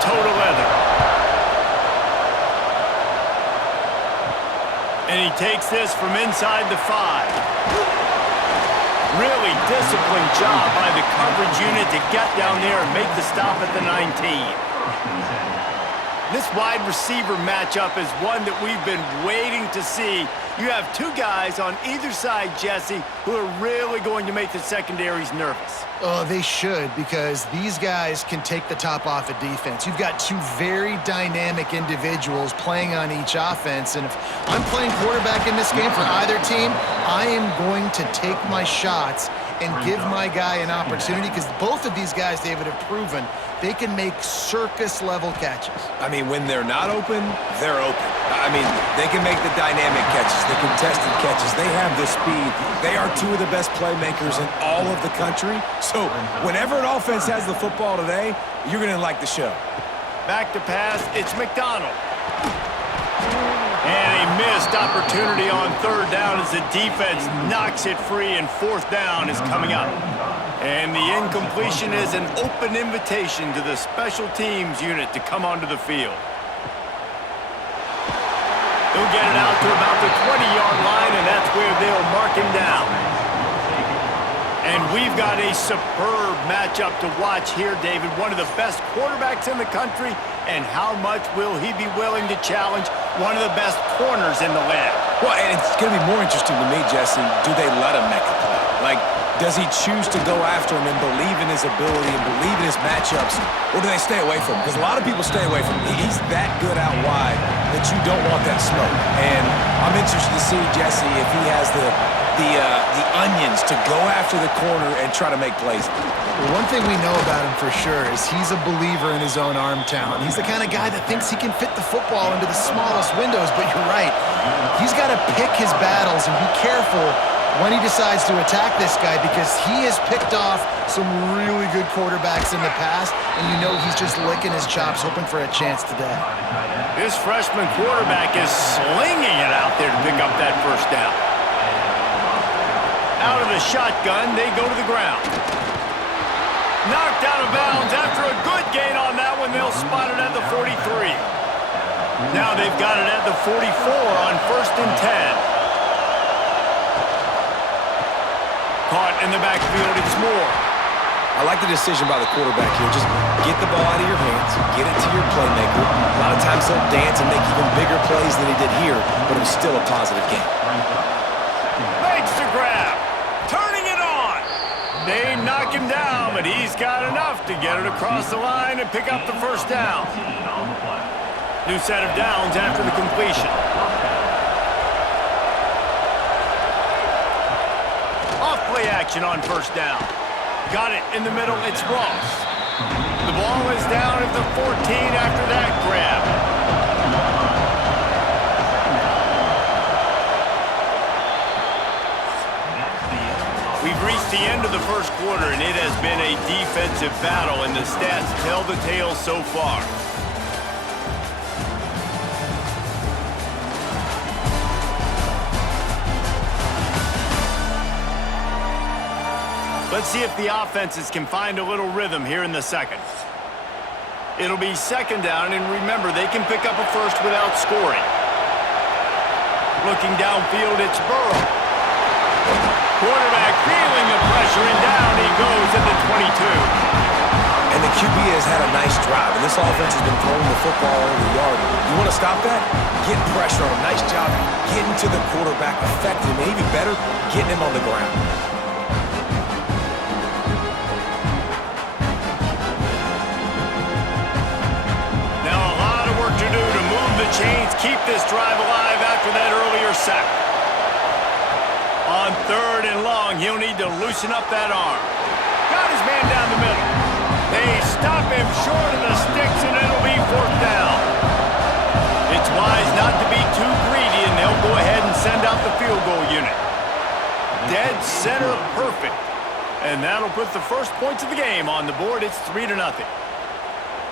toe to leather. And he takes this from inside the 5. Really disciplined job by the coverage unit to get down there and make the stop at the 19. This wide receiver matchup is one that we've been waiting to see. You have two guys on either side, Jesse, who are really going to make the secondaries nervous. Oh, they should, because these guys can take the top off of defense. You've got two very dynamic individuals playing on each offense, and if I'm playing quarterback in this game for either team, I am going to take my shots and give my guy an opportunity, because both of these guys, David, have proven they can make circus-level catches. I mean, when they're not open, they're open. I mean, they can make the dynamic catches, the contested catches. They have the speed. They are two of the best playmakers in all of the country. So whenever an offense has the football today, you're going to like the show. Back to pass, it's McDonald. And a missed opportunity on third down as the defense knocks it free, and fourth down is coming up. And the incompletion is an open invitation to the special teams unit to come onto the field. They'll get it out to about the 20-yard line, and that's where they'll mark him down. And we've got a superb matchup to watch here, David. One of the best quarterbacks in the country, and how much will he be willing to challenge one of the best corners in the land? Well, and it's going to be more interesting to me, Jesse, do they let him make a play? Like, does he choose to go after him and believe in his ability and believe in his matchups, or do they stay away from him? Because a lot of people stay away from him. He's that good out wide that you don't want that smoke. And I'm interested to see, Jesse, if he has the onions to go after the corner and try to make plays. Well, one thing we know about him for sure is he's a believer in his own arm talent. He's the kind of guy that thinks he can fit the football into the smallest windows, but you're right. He's got to pick his battles and be careful when he decides to attack this guy, because he has picked off some really good quarterbacks in the past, and you know he's just licking his chops, hoping for a chance today. This freshman quarterback is slinging it out there to pick up that first down. Out of the shotgun, they go to the ground. Knocked out of bounds after a good gain on that one. They'll spot it at the 43. Now they've got it at the 44 on 1st and 10. Caught in the backfield, it's Moore. I like the decision by the quarterback here. Just get the ball out of your hands, get it to your playmaker. A lot of times he'll dance and make even bigger plays than he did here, but it was still a positive game. Makes the grab. Turning it on. They knock him down, but he's got enough to get it across the line and pick up the first down. New set of downs after the completion. Off-play action on first down. Got it in the middle, it's Ross. The ball is down at the 14 after that grab. We've reached the end of the first quarter, and it has been a defensive battle, and the stats tell the tale so far. Let's see if the offenses can find a little rhythm here in the second. It'll be second down, and remember, they can pick up a first without scoring. Looking downfield, it's Burrow. Quarterback feeling the pressure, and down he goes at the 22. And the QB has had a nice drive, and this offense has been throwing the football over the yard. You want to stop that? Get pressure on him. Nice job getting to the quarterback, affecting him, and even better, getting him on the ground. Chains keep this drive alive after that earlier sack. On 3rd and long, he'll need to loosen up that arm. Got his man down the middle. They stop him short of the sticks, and it'll be 4th down. It's wise not to be too greedy, and they'll go ahead and send out the field goal unit. Dead center perfect. And that'll put the first points of the game on the board. It's 3-0.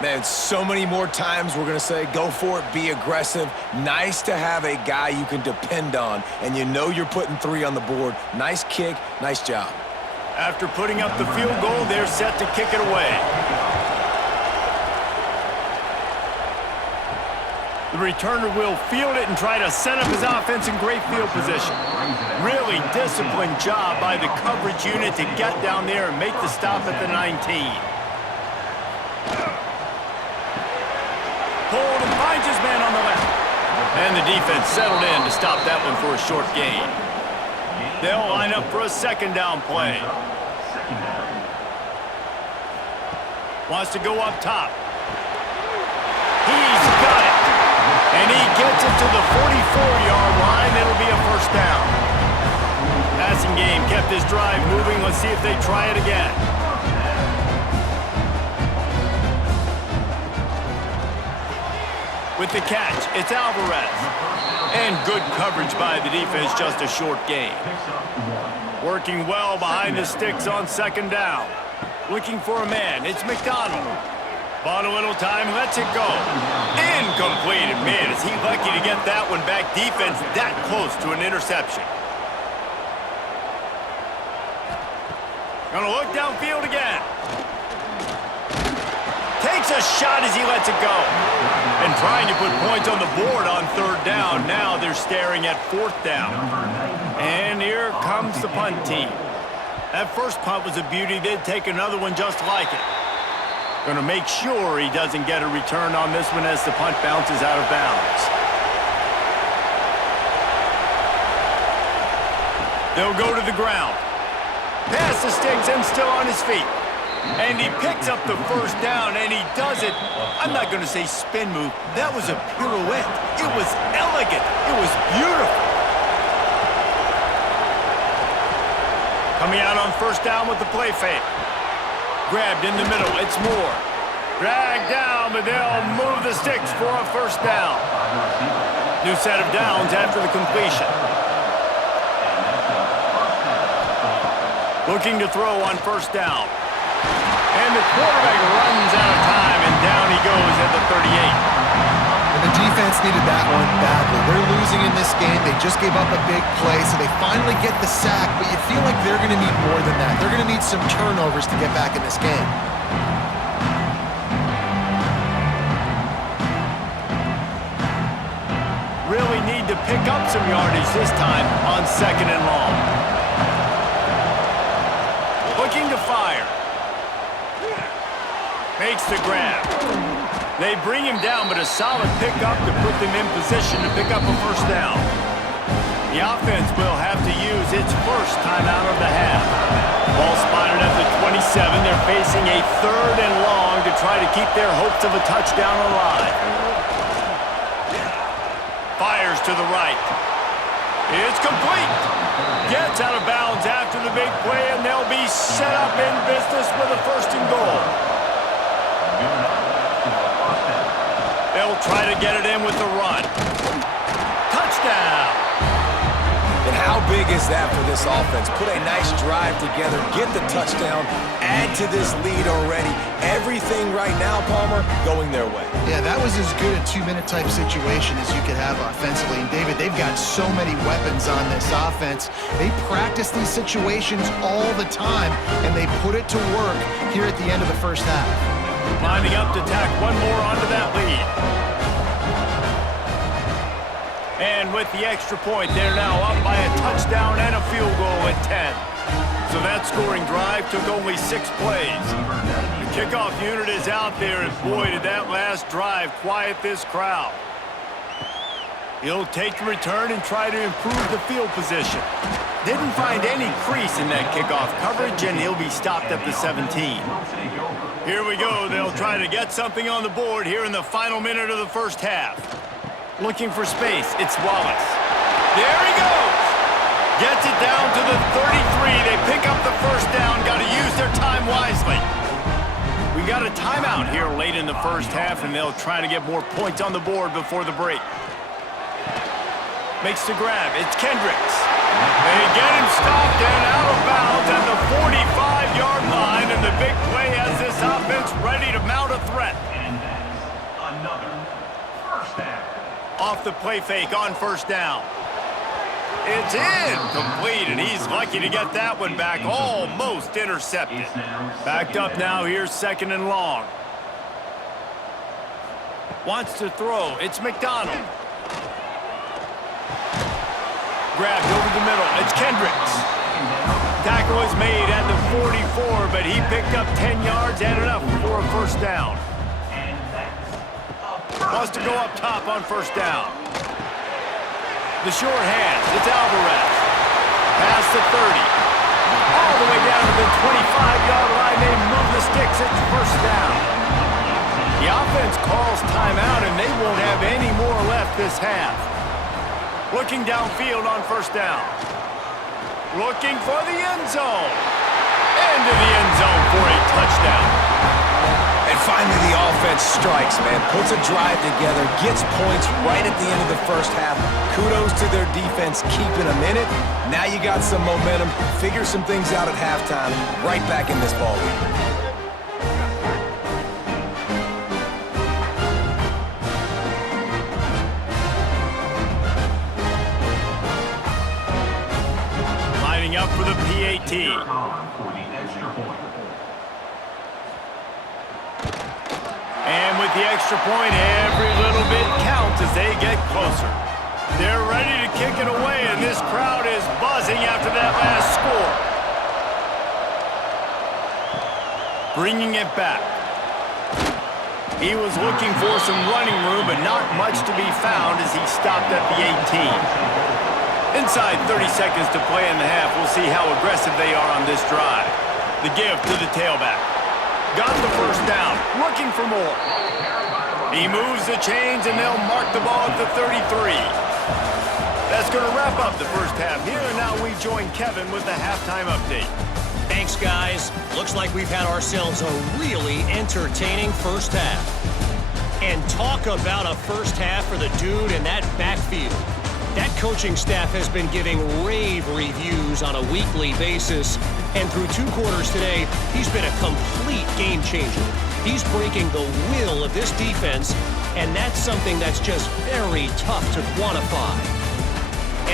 Man, so many more times we're going to say, go for it, be aggressive. Nice to have a guy you can depend on, and you know you're putting 3 on the board. Nice kick, nice job. After putting up the field goal, they're set to kick it away. The returner will field it and try to set up his offense in great field position. Really disciplined job by the coverage unit to get down there and make the stop at the 19. Pulled and finds his man on the left. And the defense settled in to stop that one for a short gain. They'll line up for a second down play. Wants to go up top. He's got it. And he gets it to the 44-yard line. It'll be a first down. Passing game kept this drive moving. Let's see if they try it again. With the catch, it's Alvarez. And good coverage by the defense, just a short gain. Working well behind the sticks on second down. Looking for a man, it's McDonald. Bought a little time, lets it go. Incomplete, and man, is he lucky to get that one back. Defense that close to an interception. Gonna look downfield again. Takes a shot as he lets it go. And trying to put points on the board on third down. Now they're staring at fourth down. And here comes the punt team. That first punt was a beauty. They'd take another one just like it. Going to make sure he doesn't get a return on this one as the punt bounces out of bounds. They'll go to the ground. Pass the sticks and still on his feet. And he picks up the first down, and he does it. I'm not going to say spin move. That was a pirouette. It was elegant. It was beautiful. Coming out on first down with the play fake. Grabbed in the middle, it's Moore. Dragged down, but they'll move the sticks for a first down. New set of downs after the completion. Looking to throw on first down. And the quarterback runs out of time, and down he goes at the 38. And the defense needed that one badly. They're losing in this game. They just gave up a big play, so they finally get the sack, but you feel like they're going to need more than that. They're going to need some turnovers to get back in this game. Really need to pick up some yardage this time on second and long. Looking to fire. Makes the grab. They bring him down, but a solid pickup to put them in position to pick up a first down. The offense will have to use its first timeout of the half. Ball spotted at the 27. They're facing a third and long to try to keep their hopes of a touchdown alive. Fires to the right. It's complete. Gets out of bounds after the big play, and they'll be set up in business with a first and goal. They'll try to get it in with the run. Touchdown! And how big is that for this offense? Put a nice drive together, get the touchdown, add to this lead already. Everything right now, Palmer, going their way. Yeah, that was as good a two-minute type situation as you could have offensively. And David, they've got so many weapons on this offense. They practice these situations all the time, and they put it to work here at the end of the first half. Lining up to tack one more onto that lead. And with the extra point, they're now up by a touchdown and a field goal at 10. So that scoring drive took only 6 plays. The kickoff unit is out there, and boy, did that last drive quiet this crowd. He'll take the return and try to improve the field position. Didn't find any crease in that kickoff coverage, and he'll be stopped at the 17. Here we go. They'll try to get something on the board here in the final minute of the first half. Looking for space. It's Wallace. There he goes. Gets it down to the 33. They pick up the first down. Got to use their time wisely. We got a timeout here late in the first half, and they'll try to get more points on the board before the break. Makes the grab. It's Kendricks. They get him stopped and out of bounds at the 45-yard line, and the big play has this offense ready to mount a threat. And that's another first down. Off the play fake on first down. It's incomplete, and he's lucky to get that one back. Almost intercepted. Backed up now. Here's second and long. Wants to throw. It's McDonald. Grabbed over the middle. It's Kendricks. Tackle is made at the 44, but he picked up 10 yards and enough for a first down. Wants to go up top on first down. The short hands. It's Alvarez. Past the 30. All the way down to the 25-yard line. They move the sticks. It's first down. The offense calls timeout, and they won't have any more left this half. Looking downfield on first down. Looking for the end zone. Into the end zone for a touchdown. And finally the offense strikes, man. Puts a drive together, gets points right at the end of the first half. Kudos to their defense keeping them in it. Now you got some momentum. Figure some things out at halftime. Right back in this ballgame. Up for the PAT. And with the extra point, every little bit counts as they get closer. They're ready to kick it away, and this crowd is buzzing after that last score. Bringing it back. He was looking for some running room, but not much to be found as he stopped at the 18. Inside 30 seconds to play in the half. We'll see how aggressive they are on this drive. The give to the tailback. Got the first down. Looking for more. He moves the chains, and they'll mark the ball at the 33. That's going to wrap up the first half here, and now we join Kevin with the halftime update. Thanks, guys. Looks like we've had ourselves a really entertaining first half. And talk about a first half for the dude in that backfield. That coaching staff has been giving rave reviews on a weekly basis, and through 2 quarters today, he's been a complete game changer. He's breaking the will of this defense, and that's something that's just very tough to quantify.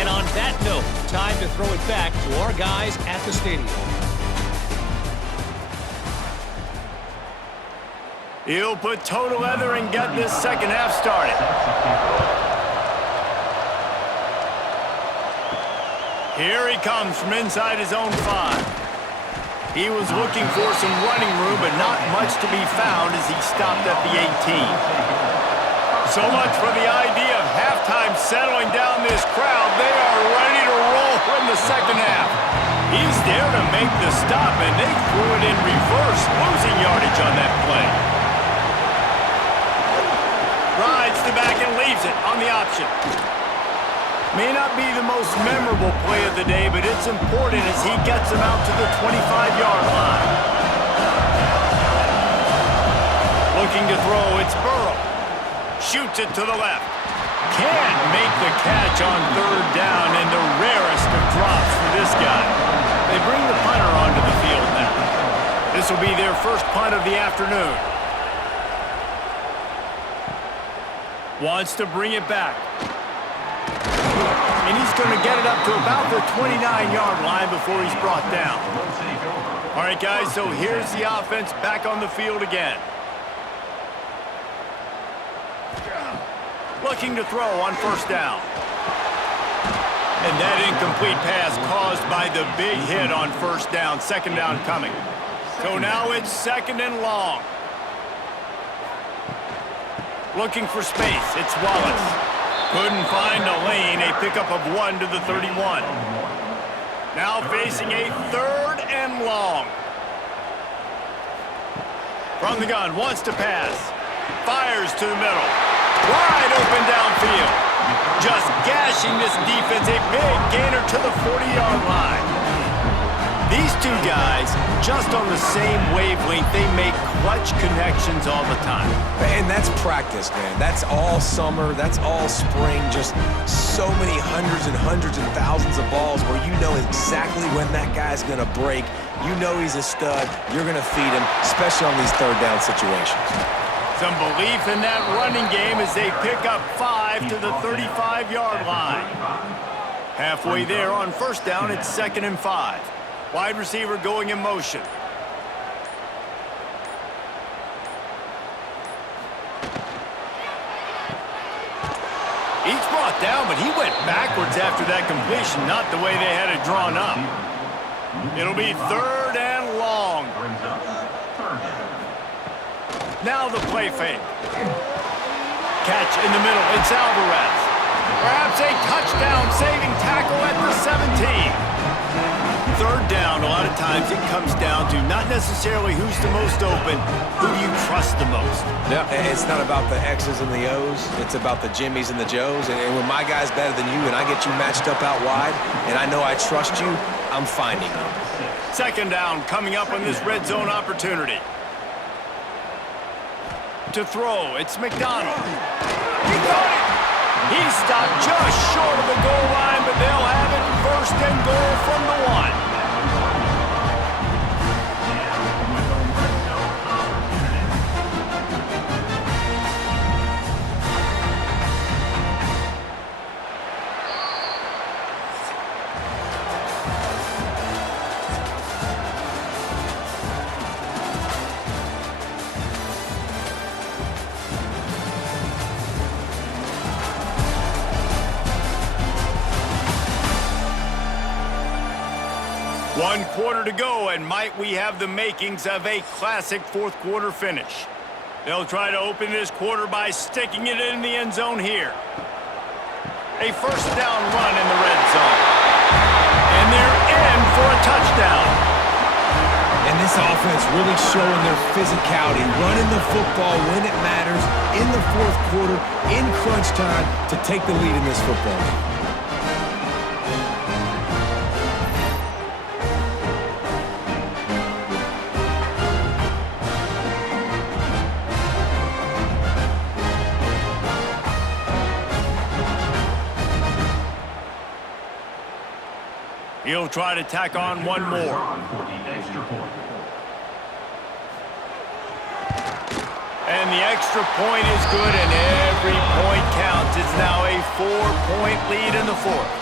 And on that note, time to throw it back to our guys at the stadium. He'll put total leather and get this second half started. Here he comes from inside his own 5. He was looking for some running room, but not much to be found as he stopped at the 18. So much for the idea of halftime settling down this crowd. They are ready to roll in the second half. He's there to make the stop, and they threw it in reverse, losing yardage on that play. Rides the back and leaves it on the option. May not be the most memorable play of the day, but it's important as he gets him out to the 25-yard line. Looking to throw, it's Burrow. Shoots it to the left. Can't make the catch on third down, and the rarest of drops for this guy. They bring the punter onto the field now. This will be their first punt of the afternoon. Wants to bring it back. And he's going to get it up to about the 29-yard line before he's brought down. All right, guys, so here's the offense back on the field again. Looking to throw on first down. And that incomplete pass caused by the big hit on first down. Second down coming. So now it's second and long. Looking for space. It's Wallace. Couldn't find a lane, a pickup of 1 to the 31. Now facing a third and long. From the gun, wants to pass. Fires to the middle. Wide open downfield. Just gashing this defense, a big gainer to the 40-yard line. These two guys, just on the same wavelength, they make clutch connections all the time. And that's practice, man. That's all summer. That's all spring. Just so many hundreds and hundreds and thousands of balls where you know exactly when that guy's going to break. You know he's a stud. You're going to feed him, especially on these third down situations. Some belief in that running game as they pick up 5 to the 35-yard line. Halfway there on first down, it's 2nd and 5. Wide receiver going in motion. He's brought down, but he went backwards after that completion, not the way they had it drawn up. It'll be 3rd and long. Now the play fake. Catch in the middle. It's Alvarez. Perhaps a touchdown-saving tackle at the 17. 3rd down, a lot of times it comes down to not necessarily who's the most open, who do you trust the most? Yeah, it's not about the X's and the O's. It's about the Jimmys and the Joes. And when my guy's better than you and I get you matched up out wide and I know I trust you, I'm finding them. 2nd down coming up on this red zone opportunity. To throw, it's McDonald. He got it! He stopped just short of the goal line, but they'll have it 1st and goal from the 1. One quarter to go, and might we have the makings of a classic 4th quarter finish. They'll try to open this quarter by sticking it in the end zone here. A 1st down run in the red zone. And they're in for a touchdown. And this offense really showing their physicality, running the football when it matters, in the 4th quarter, in crunch time, to take the lead in this football game. He'll try to tack on one more. And the extra point is good, and every point counts. It's now a 4-point lead in the 4th.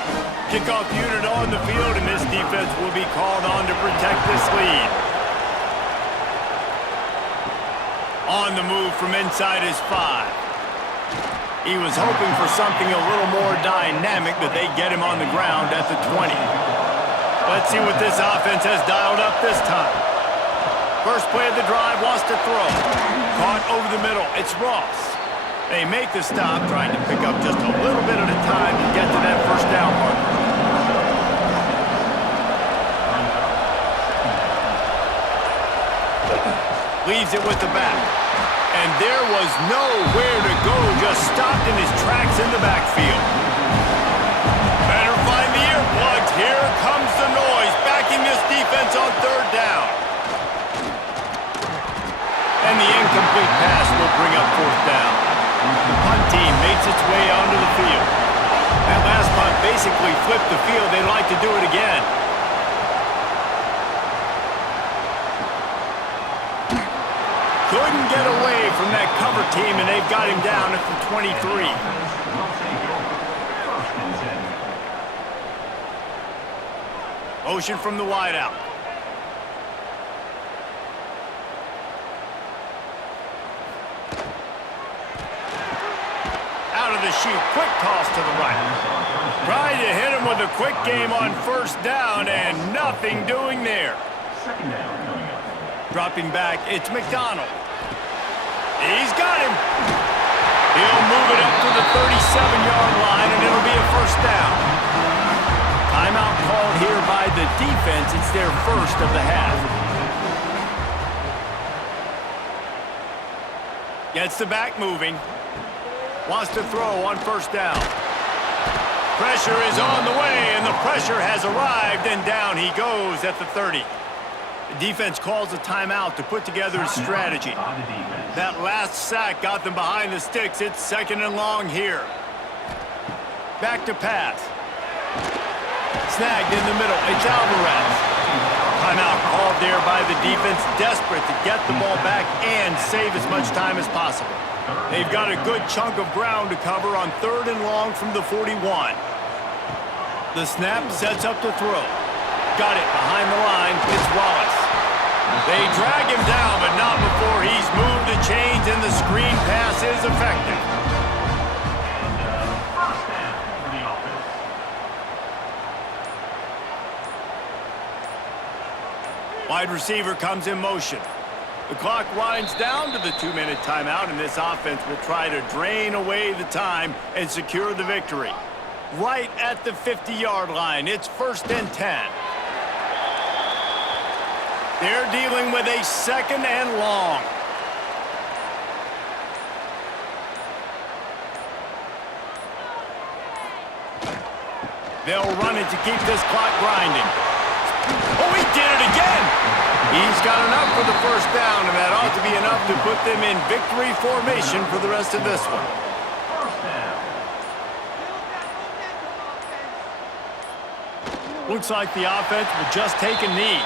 Kickoff unit on the field, and this defense will be called on to protect this lead. On the move from inside his 5. He was hoping for something a little more dynamic, but they get him on the ground at the 20. Let's see what this offense has dialed up this time. First play of the drive, wants to throw. Caught over the middle, it's Ross. They make the stop, trying to pick up just a little bit at a time to get to that 1st down marker. Leaves it with the back. And there was nowhere to go, just stopped in his tracks in the backfield. Better find the earplugs. Here comes the noise, backing this defense on 3rd down. And the incomplete pass will bring up 4th down. The punt team makes its way onto the field. That last punt basically flipped the field. They'd like to do it again. Couldn't get away from that cover team, and they've got him down at the 23. Motion from the wideout. Out of the chute, quick toss to the right. Tried to hit him with a quick game on 1st down, and nothing doing there. 2nd down coming up. Dropping back, it's McDonald. He's got him. He'll move it up to the 37-yard line, and it'll be a 1st down. Timeout called here by the defense. It's their 1st of the half. Gets the back moving. Wants to throw on 1st down. Pressure is on the way, and the pressure has arrived, and down he goes at the 30. The defense calls a timeout to put together a strategy. That last sack got them behind the sticks. It's 2nd and long here. Back to pass. Snagged in the middle. It's Alvarez. Timeout called there by the defense, desperate to get the ball back and save as much time as possible. They've got a good chunk of ground to cover on 3rd and long from the 41. The snap sets up the throw. Got it behind the line. It's Wallace. They drag him down, but not before he's moved the chains, and the screen pass is effective. Wide receiver comes in motion. The clock winds down to the 2-minute timeout, and this offense will try to drain away the time and secure the victory. Right at the 50-yard line, it's 1st and 10. They're dealing with a 2nd and long. They'll run it to keep this clock grinding. Oh, he did it again! He's got enough for the 1st down, and that ought to be enough to put them in victory formation for the rest of this one. First down. Looks like the offense will just take a knee.